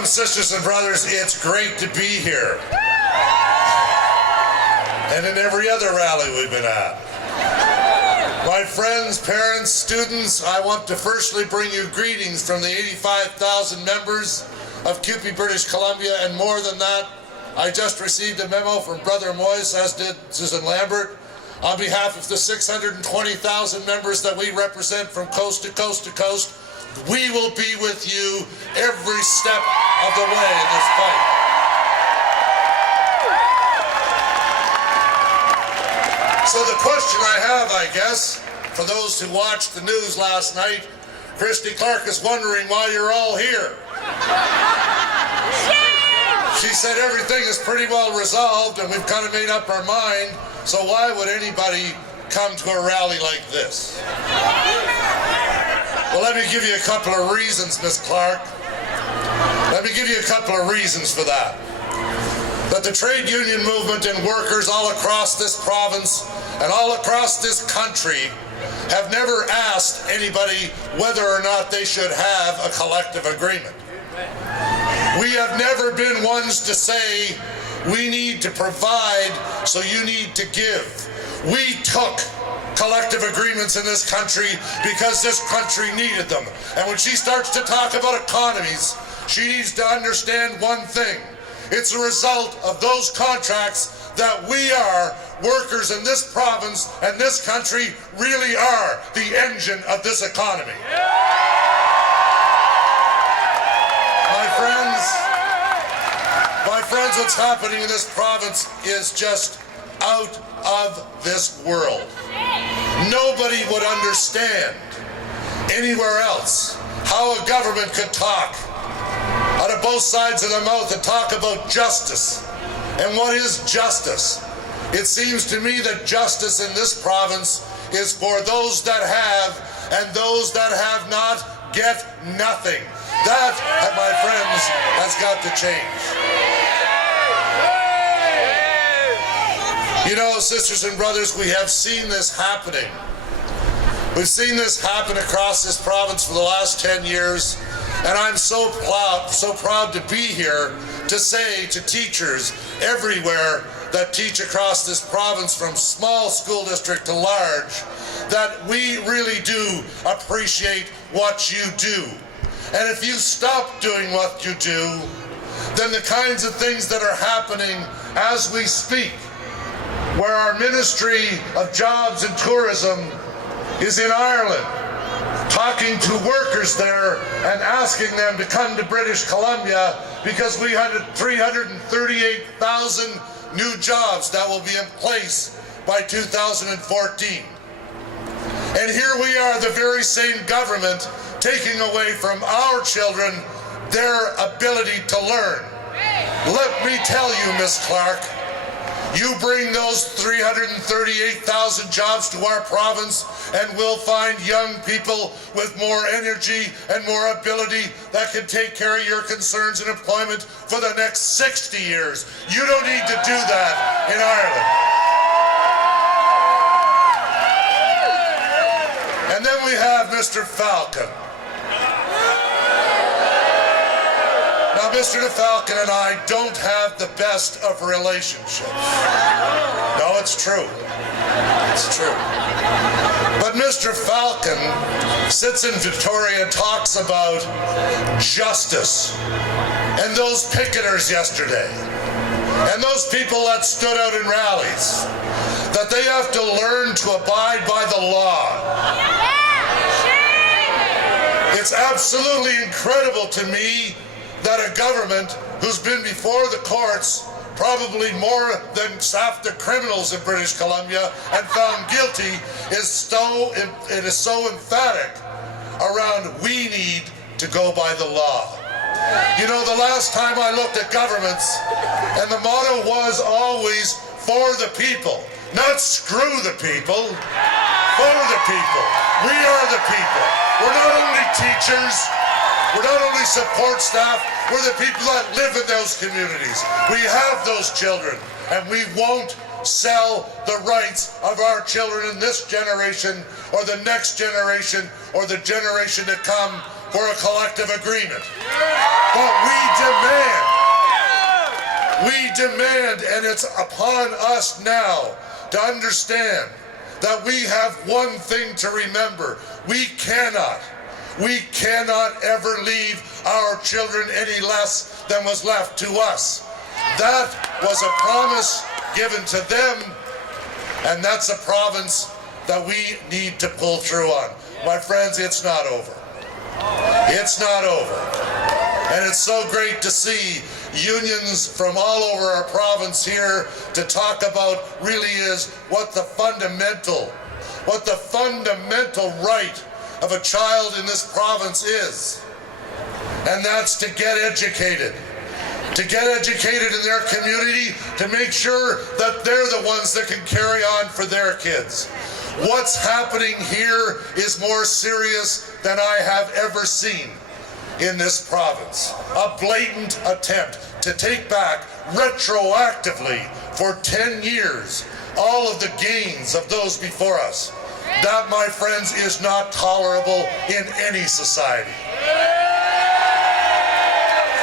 Welcome, sisters and brothers. It's great to be here. And in every other rally we've been at. My friends, parents, students, I want to firstly bring you greetings from the 85,000 members of CUPE British Columbia, and more than that, I just received a memo from Brother Moyes, as did Susan Lambert, on behalf of the 620,000 members that we represent from coast to coast to coast. We will be with you every step of the way in this fight. So the question I have, I guess, for those who watched the news last night, Christy Clark is wondering why you're all here. She said everything is pretty well resolved and we've kind of made up our mind, so why would anybody come to a rally like this? Well, let me give you a couple of reasons, Miss Clark. Let me give you a couple of reasons for that. That the trade union movement and workers all across this province and all across this country have never asked anybody whether or not they should have a collective agreement. We have never been ones to say, we need to provide, so you need to give. We took collective agreements in this country because this country needed them. And when she starts to talk about economies, she needs to understand one thing. It's a result of those contracts that we are, workers in this province and this country, really are the engine of this economy. My friends, what's happening in this province is just out of this world. Nobody would understand anywhere else how a government could talk out of both sides of the mouth and talk about justice. And what is justice? It seems to me that justice in this province is for those that have, and those that have not get nothing. That, my friends, has got to change. You know, sisters and brothers, we have seen this happening. We've seen this happen across this province for the last 10 years, and I'm so proud to be here to say to teachers everywhere that teach across this province, from small school district to large, that we really do appreciate what you do. And if you stop doing what you do, then the kinds of things that are happening as we speak, where our Ministry of Jobs and Tourism is in Ireland, talking to workers there and asking them to come to British Columbia because we had 338,000 new jobs that will be in place by 2014. And here we are, the very same government, taking away from our children their ability to learn. Let me tell you, Miss Clark, you bring those 338,000 jobs to our province and we'll find young people with more energy and more ability that can take care of your concerns and employment for the next 60 years. You don't need to do that in Ireland. And then we have Mr. Falcon. Now, Mr. Falcon and I don't have the best of relationships. No, it's true. It's true. But Mr. Falcon sits in Victoria and talks about justice and those picketers yesterday and those people that stood out in rallies, that they have to learn to abide by the law. It's absolutely incredible to me that a government who's been before the courts probably more than half the criminals in British Columbia and found guilty is so emphatic around we need to go by the law. You know, the last time I looked at governments, and the motto was always for the people, not screw the people, for the people. We are the people. We're not only teachers, we're not only support staff, we're the people that live in those communities. We have those children, and we won't sell the rights of our children in this generation or the next generation or the generation to come for a collective agreement. But we demand, and it's upon us now to understand that we have one thing to remember. We cannot ever leave our children any less than was left to us. That was a promise given to them, and that's a province that we need to pull through on. My friends, it's not over. It's not over. And it's so great to see unions from all over our province here to talk about really is what the fundamental right of a child in this province is. And that's to get educated. To get educated in their community, to make sure that they're the ones that can carry on for their kids. What's happening here is more serious than I have ever seen in this province. A blatant attempt to take back retroactively for 10 years all of the gains of those before us. That, my friends, is not tolerable in any society.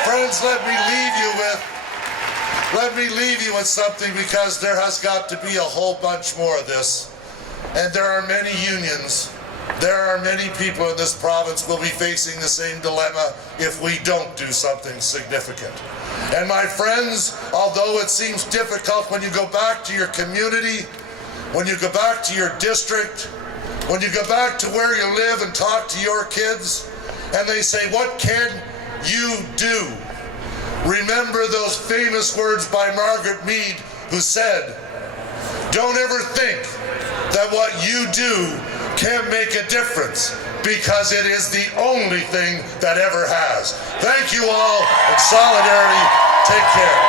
Friends, let me leave you with something, because there has got to be a whole bunch more of this. And there are many unions, there are many people in this province will be facing the same dilemma if we don't do something significant. And my friends, although it seems difficult when you go back to your community, when you go back to your district, when you go back to where you live and talk to your kids, and they say, what can you do? Remember those famous words by Margaret Mead, who said, don't ever think that what you do can make a difference, because it is the only thing that ever has. Thank you all, and solidarity, take care.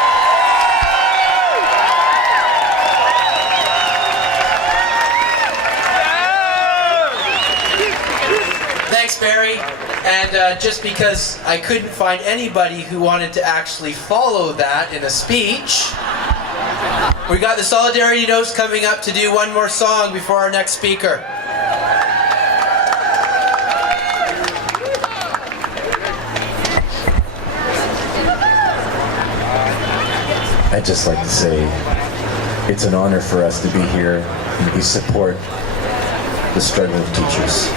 Thanks, Barry. And just because I couldn't find anybody who wanted to actually follow that in a speech, we got the Solidarity Notes coming up to do one more song before our next speaker. I'd just like to say it's an honor for us to be here, and we support the struggle of teachers.